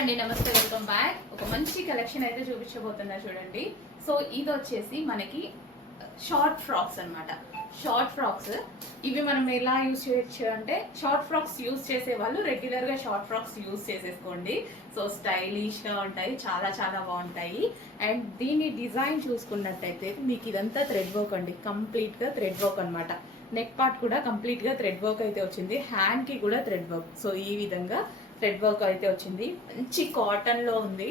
అండి నమస్తే welcome back. ఒక మంచి కలెక్షన్ అయితే చూపించబోతున్నా చూడండి. సో ఇది వచ్చేసి మనకి షార్ట్ ఫ్రాక్స్ అన్నమాట. Short frocks. ఇవి మనం ఎలా యూస్ చేయొచ్చు అంటే షార్ట్ ఫ్రాక్స్ యూస్ చేసే వాళ్ళు రెగ్యులర్గా షార్ట్ ఫ్రాక్స్ యూజ్ చేసేసుకోండి. సో స్టైలిష్గా ఉంటాయి చాలా చాలా బాగుంటాయి. అండ్ దీని డిజైన్ చూసుకున్నట్టయితే మీకు ఇదంతా థ్రెడ్ వర్క్ అండి. కంప్లీట్గా థ్రెడ్ వర్క్ అనమాట నెక్ పార్ట్ కూడా కంప్లీట్గా థ్రెడ్ వర్క్ అయితే వచ్చింది. హ్యాండ్కి కూడా థ్రెడ్ వర్క్. సో ఈ విధంగా థ్రెడ్ వర్క్ అయితే వచ్చింది. మంచి కాటన్లో ఉంది.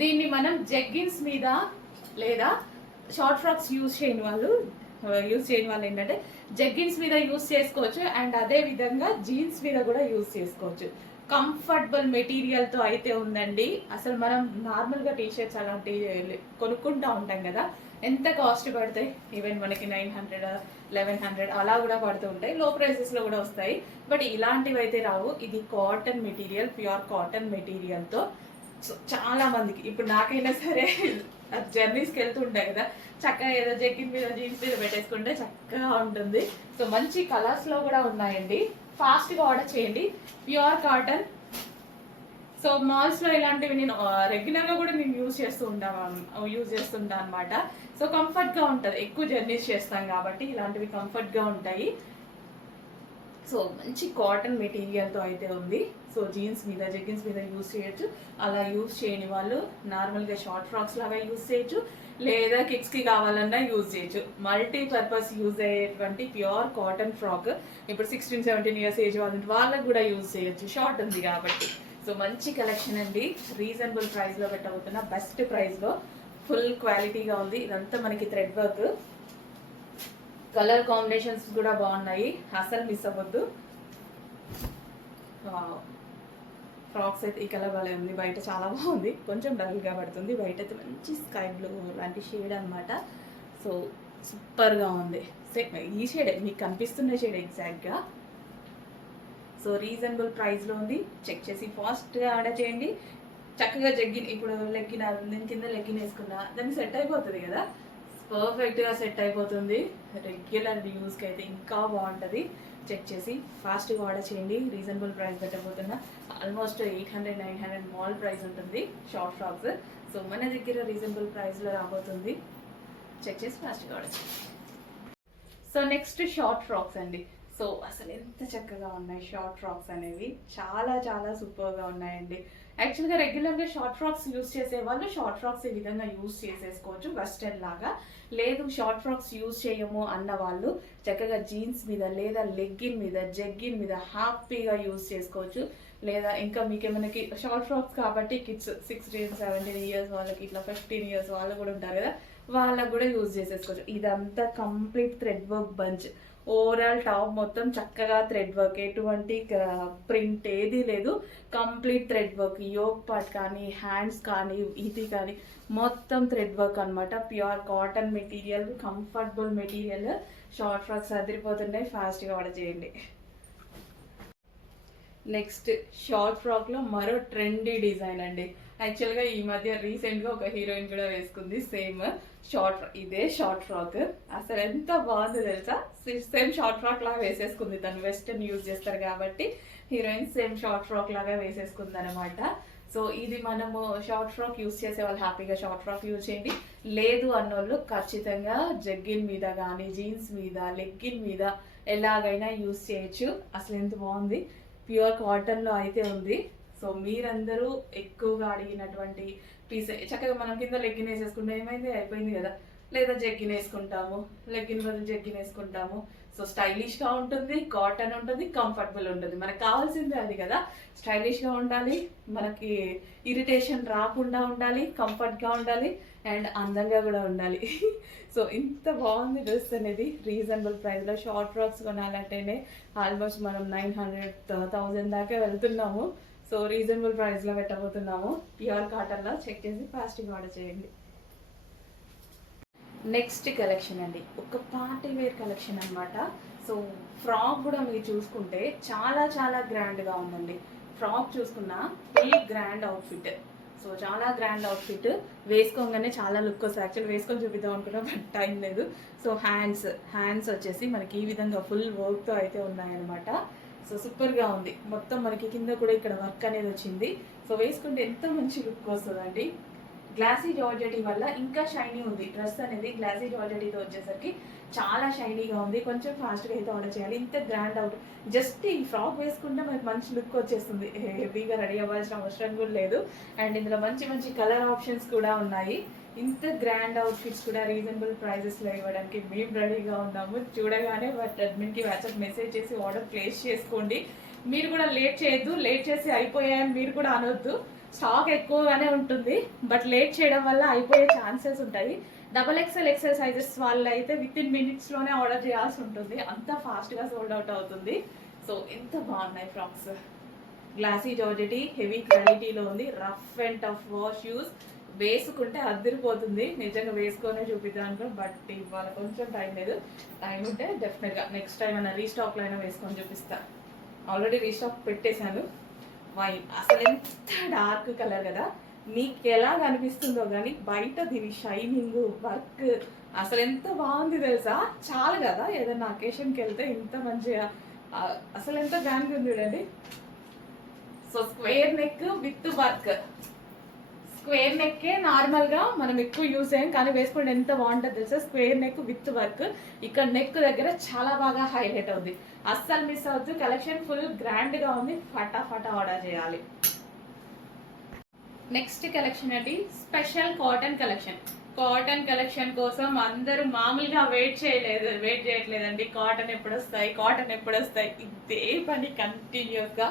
దీన్ని మనం జగ్గిన్స్ మీద లేదా షార్ట్ ఫ్రాక్స్ యూజ్ చేయని వాళ్ళు యూజ్ చేయని వాళ్ళు ఏంటంటే జగ్గిన్స్ మీద యూజ్ చేసుకోవచ్చు అండ్ అదే విధంగా జీన్స్ మీద కూడా యూజ్ చేసుకోవచ్చు. కంఫర్టబుల్ మెటీరియల్తో అయితే ఉందండి. అసలు మనం నార్మల్గా టీషర్ట్స్ టీ షర్ట్స్ అలాంటి కొనుక్కుంటూ ఉంటాం కదా. ఎంత కాస్ట్ పడతాయి? ఈవెన్ మనకి నైన్ హండ్రెడ్ లెవెన్ హండ్రెడ్ అలా కూడా పడుతూ ఉంటాయి. లో ప్రైసెస్లో కూడా వస్తాయి. బట్ ఇలాంటివి అయితే రావు. ఇది కాటన్ మెటీరియల్ ప్యూర్ కాటన్ మెటీరియల్తో సో చాలా మందికి ఇప్పుడు నాకైనా సరే జర్నీస్కి వెళ్తుంటాయి కదా. చక్కగా ఏదో జెక్కిన్ మీద జీన్స్ మీద పెట్టేసుకుంటే చక్కగా ఉంటుంది. సో మంచి కలర్స్లో కూడా ఉన్నాయండి. ఫాస్ట్గా ఆర్డర్ చేయండి. ప్యూర్ కాటన్ సో మాల్స్లో ఇలాంటివి నేను రెగ్యులర్గా కూడా నేను యూజ్ చేస్తూ ఉంటాను యూజ్ చేస్తుంటా అనమాట సో కంఫర్ట్గా ఉంటది. ఎక్కువ జర్నీస్ చేస్తాం కాబట్టి ఇలాంటివి కంఫర్ట్గా ఉంటాయి. సో మంచి కాటన్ మెటీరియల్తో అయితే ఉంది. సో జీన్స్ మీద జెగిన్స్ మీద యూస్ చేయొచ్చు. అలా యూస్ చేయని వాళ్ళు నార్మల్గా షార్ట్ ఫ్రాక్స్ లాగా యూస్ చేయొచ్చు. లేదా కిడ్స్కి కావాలన్నా యూజ్ చేయొచ్చు. మల్టీ పర్పస్ యూజ్ అయ్యేటువంటి ప్యూర్ కాటన్ ఫ్రాక్ ఇప్పుడు సిక్స్టీన్ సెవెంటీన్ ఇయర్స్ ఏజ్ వాళ్ళు వాళ్ళకి కూడా యూజ్ చేయొచ్చు. షార్ట్ ఉంది కాబట్టి. సో మంచి కలెక్షన్ అండి. రీజనబుల్ ప్రైస్లో పెట్టబోతున్న బెస్ట్ ప్రైస్లో ఫుల్ క్వాలిటీగా ఉంది. ఇదంతా మనకి థ్రెడ్ వర్క్ కలర్ కాంబినేషన్స్ కూడా బాగున్నాయి. అసలు మిస్ అవ్వద్దు. ఫ్రాక్స్ అయితే ఈ కలర్ భలే ఉంది. బయట చాలా బాగుంది. కొంచెం డల్గా పడుతుంది. బయట అయితే మంచి స్కై బ్లూ లాంటి షేడ్ అనమాట సో సూపర్గా ఉంది. సేమ్ ఈ షేడే మీకు కనిపిస్తున్న షేడ్ ఎగ్జాక్ట్గా సో రీజనబుల్ ప్రైస్లో ఉంది. చెక్ చేసి ఫాస్ట్గా ఆర్డర్ చేయండి. చక్కగా జగ్గిన ఇప్పుడు లెగ్గిన నేను కింద లెగ్గిన్ వేసుకున్నా దాన్ని సెట్ అయిపోతుంది కదా? పర్ఫెక్ట్గా సెట్ అయిపోతుంది. రెగ్యులర్ యూస్కి అయితే ఇంకా బాగుంటుంది. చెక్ చేసి ఫాస్ట్గా ఆర్డర్ చేయండి. Reasonable price పెట్టబోతున్నా. Almost eight hundred nine hundred mall price ఉంటుంది. షార్ట్ ఫ్రాక్స్ సో మన దగ్గర రీజనబుల్ ప్రైస్లో రాబోతుంది. చెక్ చేసి ఫాస్ట్గా ఆర్డర్ చేయండి. సో నెక్స్ట్ షార్ట్ ఫ్రాక్స్ అండి. సో అసలు ఎంత చక్కగా ఉన్నాయి షార్ట్ ఫ్రాక్స్ అనేవి. చాలా చాలా సూపర్గా ఉన్నాయండి. యాక్చువల్గా రెగ్యులర్గా షార్ట్ ఫ్రాక్స్ యూస్ చేసే వాళ్ళు షార్ట్ ఫ్రాక్స్ ఈ విధంగా యూస్ చేసేసుకోవచ్చు వెస్టర్న్ లాగా. లేదు షార్ట్ ఫ్రాక్స్ యూస్ చేయము అన్న వాళ్ళు చక్కగా జీన్స్ మీద లేదా లెగ్గిన్ మీద జగ్గిన్ మీద హ్యాపీగా యూస్ చేసుకోవచ్చు. లేదా ఇంకా మీకు మనకి షార్ట్ ఫ్రాక్స్ కాబట్టి కిడ్స్ సిక్స్టీన్ సెవెంటీన్ ఇయర్స్ వాళ్ళకి ఇట్లా ఫిఫ్టీన్ ఇయర్స్ వాళ్ళు కూడా ఉంటారు కదా వాళ్ళకు కూడా యూజ్ చేసేసుకోవచ్చు. ఇదంతా complete thread work bunch. Overall top మొత్తం చక్కగా థ్రెడ్ వర్క్ ఎటువంటి ప్రింట్ ఏది లేదు. Complete thread work yoke part కానీ హ్యాండ్స్ కానీ ఇది కానీ మొత్తం థ్రెడ్ వర్క్ అనమాట pure cotton material comfortable material short frocks అదిరిపోతున్నాయి. ఫాస్ట్గా ఆర్డర్ చేయండి. నెక్స్ట్ షార్ట్ ఫ్రాక్లో మరో ట్రెండీ డిజైన్ అండి. యాక్చువల్గా ఈ మధ్య రీసెంట్గా ఒక హీరోయిన్ కూడా వేసుకుంది. సేమ్ షార్ట్ ఇదే షార్ట్ ఫ్రాక్ అసలు ఎంత బాగుంది తెలుసా? సేమ్ షార్ట్ ఫ్రాక్ లాగా వేసేసుకుంది తను. వెస్టర్న్ యూజ్ చేస్తారు కాబట్టి హీరోయిన్ సేమ్ షార్ట్ ఫ్రాక్ లాగా వేసేసుకుంది అనమాట సో ఇది మనము షార్ట్ ఫ్రాక్ యూజ్ చేసే వాళ్ళు హ్యాపీగా షార్ట్ ఫ్రాక్ యూజ్ చేయండి. లేదు అన్నోళ్ళు ఖచ్చితంగా జగ్గిన్ మీద కానీ జీన్స్ మీద లెగ్గిన్ మీద ఎలాగైనా యూజ్ చేయొచ్చు. అసలు ఎంత బాగుంది? ప్యూర్ కాటన్లో అయితే ఉంది. సో మీరందరూ ఎక్కువగా అడిగినటువంటి పీస్ చక్కగా మనం కింద లెగ్గిన్ వేసేసుకుంటే ఏమైంది? అయిపోయింది కదా. లేదా జగ్గిన్ వేసుకుంటాము లెగ్గిన్ బదులు జగ్గిన్ వేసుకుంటాము. సో స్టైలిష్గా ఉంటుంది కాటన్ ఉంటుంది కంఫర్టబుల్ ఉంటుంది. మనకు కావాల్సిందే అది కదా. స్టైలిష్గా ఉండాలి మనకి ఇరిటేషన్ రాకుండా ఉండాలి కంఫర్ట్గా ఉండాలి అండ్ అందంగా కూడా ఉండాలి. సో ఇంత బాగుంది డ్రెస్ అనేది. రీజనబుల్ ప్రైస్లో షార్ట్ ఫ్రాక్స్ కొనాలంటేనే ఆల్మోస్ట్ మనం నైన్ హండ్రెడ్ థౌజండ్ దాకా వెళ్తున్నాము. సో రీజనబుల్ ప్రైస్లో పెట్టబోతున్నాము. ప్యూర్ కాటన్లో చెక్ చేసి ఫాస్ట్గా ఆర్డర్ చేయండి. నెక్స్ట్ కలెక్షన్ అండి. ఒక పార్టీ వేర్ కలెక్షన్ అనమాట సో ఫ్రాక్ కూడా మీరు చూసుకుంటే చాలా చాలా గ్రాండ్గా ఉందండి. ఫ్రాక్ చూసుకున్నా ఫుల్ గ్రాండ్ అవుట్ఫిట్ సో చాలా గ్రాండ్ అవుట్ఫిట్ వేసుకోగానే చాలా లుక్ వస్తుంది. యాక్చువల్ వేసుకొని చూపిద్దాం అనుకున్నా బట్ టైం లేదు. సో హ్యాండ్స్ హ్యాండ్స్ వచ్చేసి మనకి ఈ విధంగా ఫుల్ వర్క్తో అయితే ఉన్నాయన్నమాట. సో సూపర్గా ఉంది. మొత్తం మనకి కింద కూడా ఇక్కడ వర్క్ అనేది వచ్చింది. సో వేసుకుంటే ఎంత మంచి లుక్ వస్తుందండి. గ్లాసీ జార్జెటీ వల్ల ఇంకా షైనీ ఉంది. డ్రెస్ అనేది గ్లాసీ జార్జెటీతో వచ్చేసరికి చాలా షైనీగా ఉంది. కొంచెం ఫాస్ట్గా అయితే ఆర్డర్ చేయాలి. ఇంత గ్రాండ్ అవుట్ జస్ట్ ఈ ఫ్రాక్ వేసుకుంటే మనకి మంచి లుక్ వచ్చేస్తుంది. హెవీగా రెడీ అవ్వాల్సిన అవసరం కూడా లేదు. అండ్ ఇందులో మంచి మంచి కలర్ ఆప్షన్స్ కూడా ఉన్నాయి. ఇంత గ్రాండ్ అవుట్ఫిట్స్ కూడా రీజనబుల్ ప్రైజెస్లో ఇవ్వడానికి మేము రెడీగా ఉన్నాము. చూడగానే అడ్మిన్కి వాట్సాప్ మెసేజ్ చేసి ఆర్డర్ ప్లేస్ చేసుకోండి. మీరు కూడా లేట్ చేయొద్దు. లేట్ చేసి అయిపోయాయని మీరు కూడా అనొద్దు. స్టాక్ ఎక్కువగానే ఉంటుంది. బట్ లేట్ చేయడం వల్ల అయిపోయే ఛాన్సెస్ ఉంటాయి. డబల్ ఎక్స్ఎల్ ఎక్సెల్ సైజెస్ వాళ్ళు అయితే విత్ ఇన్ మినిట్స్లోనే ఆర్డర్ చేయాల్సి ఉంటుంది. అంత ఫాస్ట్గా సోల్డ్ అవుట్ అవుతుంది. సో ఎంత బాగున్నాయి ఫ్రాక్స్ గ్లాసీ జార్జెటీ హెవీ క్వాలిటీలో ఉంది. Rough and tough wash use వేసుకుంటే అద్దరిపోతుంది నిజంగా వేసుకొని చూపిద్దాం అనుకో బట్ ఇవాళ కొంచెం టైం లేదు. టైం ఉంటే డెఫినెట్గా నెక్స్ట్ టైం అయినా రీస్టాక్లో అయినా వేసుకొని చూపిస్తా. ఆల్రెడీ రీస్టాక్ పెట్టేశాను. వైన్ అసలు ఎంత డార్క్ కలర్ కదా. మీకు ఎలా కనిపిస్తుందో కానీ బయట దీని షైనింగ్ వర్క్ అసలు ఎంత బాగుంది తెలుసా? చాలు కదా ఏదైనా అకేషన్కి వెళ్తే ఇంత మంచిగా. అసలు ఎంత గ్రాండ్గా ఉంది చూడండి. So square neck with work square నెక్కే నార్మల్గా మనం ఎక్కువ యూస్ చేయం కానీ వేసుకుంటే ఎంత బాగుంటుంది తెలుసా? Square neck with work. ఇక్కడ నెక్ దగ్గర చాలా బాగా హైలైట్ అవుతుంది అస్సలు మిస్ అవద్దు కలెక్షన్ ఫుల్ గ్రాండ్గా ఉంది. ఫటాఫటా ఆర్డర్ చేయాలి. నెక్స్ట్ కలెక్షన్ అండి. Special cotton collection. Cotton collection కోసం అందరూ మామూలుగా వెయిట్ చేయలేదు. వెయిట్ చేయట్లేదండి. కాటన్ ఎప్పుడు వస్తాయి? కాటన్ ఎప్పుడు వస్తాయి? ఇదే పని కంటిన్యూస్గా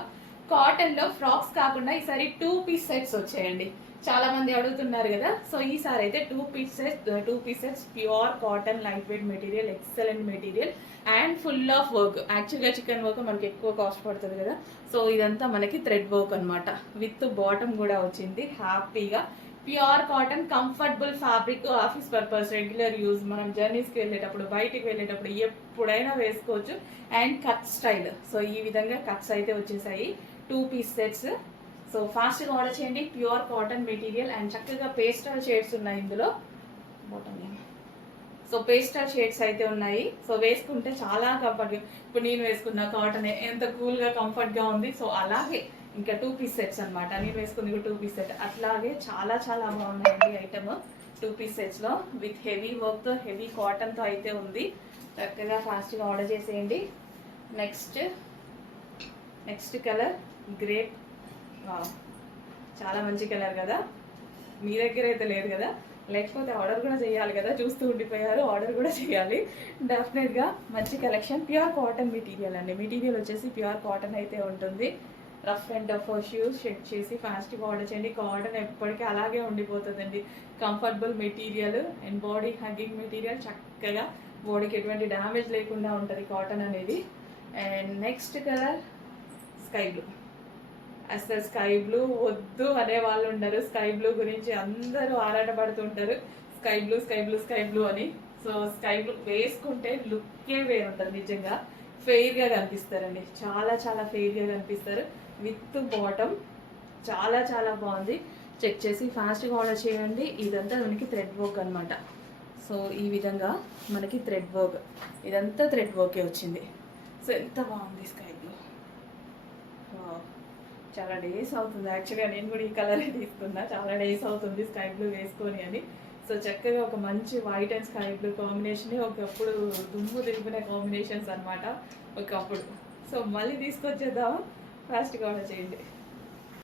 కాటన్లో కాటన్లో ఫ్రాక్స్ కాకుండా ఈసారి టూ పీస్ సెట్స్ వచ్చాయండి. చాలా మంది అడుగుతున్నారు కదా. సో ఈసారి అయితే two pieces two pieces pure cotton light weight material excellent material and full of work యాక్చువల్గా చికెన్ వర్క్ మనకి ఎక్కువ కాస్ట్ పడుతుంది కదా. సో ఇదంతా మనకి థ్రెడ్ వర్క్ అనమాట విత్ బాటమ్ కూడా వచ్చింది. హ్యాపీగా pure cotton comfortable fabric office purpose regular use మనం జర్నీస్కి వెళ్ళేటప్పుడు బయటికి వెళ్ళేటప్పుడు ఎప్పుడైనా వేసుకోవచ్చు. అండ్ కట్ స్టైల్ సో ఈ విధంగా కట్స్ అయితే వచ్చేసాయి. టూ పీస్ సెట్స్ సో ఫాస్ట్గా ఆర్డర్ చేయండి. ప్యూర్ కాటన్ మెటీరియల్ అండ్ చక్కగా పేస్టల్ షేడ్స్ ఉన్నాయి ఇందులో. బాటమ్ సో పేస్టల్ షేడ్స్ అయితే ఉన్నాయి. సో వేసుకుంటే చాలా కంఫర్ట్గా ఇప్పుడు నేను వేసుకున్న కాటన్ ఎంత కూల్గా కంఫర్ట్గా ఉంది. సో అలాగే ఇంకా టూ పీస్ సెట్స్ అనమాట నేను వేసుకుంది టూ పీస్ సెట్ అట్లాగే చాలా చాలా బాగున్నాయండి ఐటమ్ టూ పీస్ సెట్స్లో విత్ హెవీ వర్క్తో హెవీ కాటన్తో అయితే ఉంది. చక్కగా ఫాస్ట్గా ఆర్డర్ చేసేయండి. నెక్స్ట్ నెక్స్ట్ కలర్ గ్రేప్ చాలా మంచి కలర్ కదా? మీ దగ్గర అయితే లేదు కదా? లేకపోతే ఆర్డర్ కూడా చేయాలి కదా? చూస్తూ ఉండిపోయారు ఆర్డర్ కూడా చేయాలి. డెఫినెట్గా మంచి కలెక్షన్ ప్యూర్ కాటన్ మెటీరియల్ అండి. మెటీరియల్ వచ్చేసి ప్యూర్ కాటన్ అయితే ఉంటుంది. రఫ్ అండ్ టఫ్ షూస్ షెడ్ చేసి ఫాస్ట్గా ఆర్డర్ చేయండి. కాటన్ ఎప్పటికీ అలాగే ఉండిపోతుందండి. Comfortable material and body hugging material చక్కగా బాడీకి ఎటువంటి డ్యామేజ్ లేకుండా ఉంటుంది కాటన్ అనేది. And next colour sky blue అసలు స్కై బ్లూ వద్దు అనే వాళ్ళు ఉండరు. స్కై బ్లూ గురించి అందరూ ఆరాటపడుతుంటారు sky blue sky blue sky blue అని. సో స్కై బ్లూ వేసుకుంటే లుక్కే వేరు నిజంగా. ఫెయిర్గా కనిపిస్తారండి. చాలా చాలా ఫెయిర్గా కనిపిస్తారు. With bottom. చాలా చాలా బాగుంది. చెక్ చేసి ఫాస్ట్గా ఆర్డర్ చేయండి. ఇదంతా మనకి థ్రెడ్ వర్క్ అనమాట సో ఈ విధంగా మనకి థ్రెడ్ వర్క్. ఇదంతా థ్రెడ్ వర్కే వచ్చింది. సో ఎంత బాగుంది స్కై బ్లూ చాలా డేస్ అవుతుంది. యాక్చువల్గా నేను కూడా ఈ కలర్ తీసుకున్నా. చాలా డేస్ అవుతుంది స్కై బ్లూ వేసుకొని అని. సో చక్కగా ఒక మంచి white and sky blue combination ఒకప్పుడు దుమ్ము తిరిగిన కాంబినేషన్స్ అన్నమాట ఒకప్పుడు. సో మళ్ళీ తీసుకొచ్చేద్దాం. ఫాస్ట్గా ఆర్డర్ చేయండి.